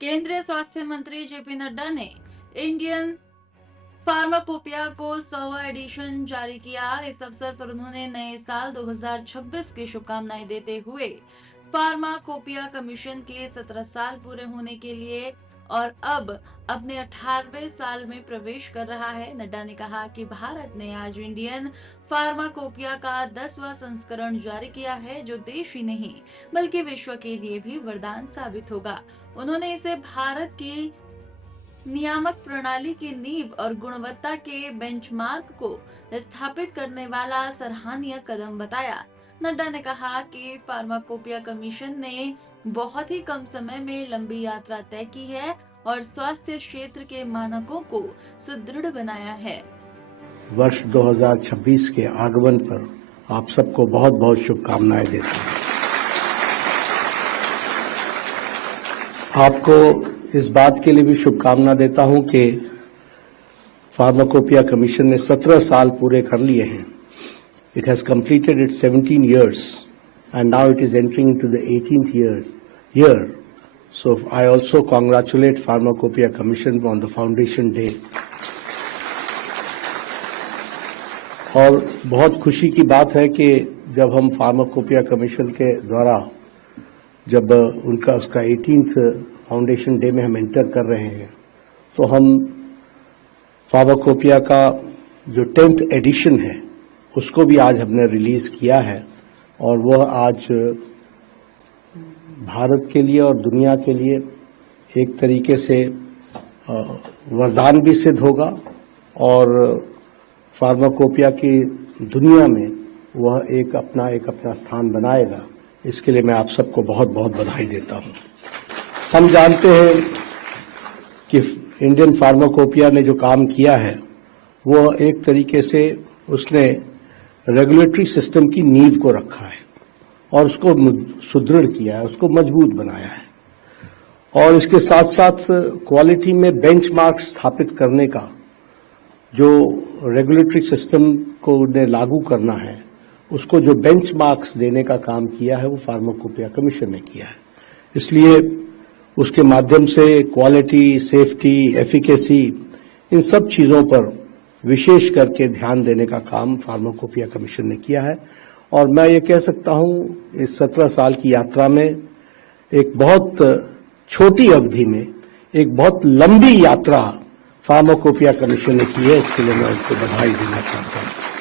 केंद्रीय स्वास्थ्य मंत्री जेपी नड्डा ने इंडियन फार्माकोपिया को 100वां एडिशन जारी किया। इस अवसर पर उन्होंने नए साल 2026 की शुभकामनाएं देते हुए फार्माकोपिया कमीशन के 17 साल पूरे होने के लिए और अब अपने 18वें साल में प्रवेश कर रहा है। नड्डा ने कहा कि भारत ने आज इंडियन फार्माकोपिया का 10वां संस्करण जारी किया है, जो देश ही नहीं बल्कि विश्व के लिए भी वरदान साबित होगा। उन्होंने इसे भारत की नियामक प्रणाली की नींव और गुणवत्ता के बेंचमार्क को स्थापित करने वाला सराहनीय कदम बताया। नड्डा ने कहा कि फार्माकोपिया कमीशन ने बहुत ही कम समय में लंबी यात्रा तय की है और स्वास्थ्य क्षेत्र के मानकों को सुदृढ़ बनाया है। वर्ष 2026 के आगमन पर आप सबको बहुत बहुत शुभकामनाएं देता हूं। आपको इस बात के लिए भी शुभकामना देता हूं कि फार्माकोपिया कमीशन ने 17 साल पूरे कर लिए हैं। It has completed its 17 years and now it is entering into the 18th year. So I also congratulate Pharmacopoeia Commission on the Foundation Day. और बहुत खुशी की बात है कि जब हम फार्माकोपिया कमीशन के द्वारा जब उसका 18th फाउंडेशन डे में हम एंटर कर रहे हैं, तो हम फार्माकोपिया का जो 10th एडिशन है उसको भी आज हमने रिलीज किया है और वह आज भारत के लिए और दुनिया के लिए एक तरीके से वरदान भी सिद्ध होगा और फार्माकोपिया की दुनिया में वह एक अपना स्थान बनाएगा। इसके लिए मैं आप सबको बहुत बहुत बधाई देता हूं। हम जानते हैं कि इंडियन फार्माकोपिया ने जो काम किया है वह एक तरीके से उसने रेगुलेटरी सिस्टम की नींव को रखा है और उसको सुदृढ़ किया है, उसको मजबूत बनाया है और इसके साथ साथ क्वालिटी में बेंचमार्क स्थापित करने का जो रेगुलेटरी सिस्टम को ने लागू करना है, उसको जो बेंचमार्क्स देने का काम किया है वो फार्माकोपिया कमीशन ने किया है। इसलिए उसके माध्यम से क्वालिटी, सेफ्टी, एफिकेसी, इन सब चीजों पर विशेष करके ध्यान देने का काम फार्माकोपिया कमीशन ने किया है और मैं ये कह सकता हूं इस 17 साल की यात्रा में एक बहुत छोटी अवधि में एक बहुत लंबी यात्रा फार्माकोपिया कमीशन ने की है। इसके लिए मैं उनको बधाई देना चाहता हूं।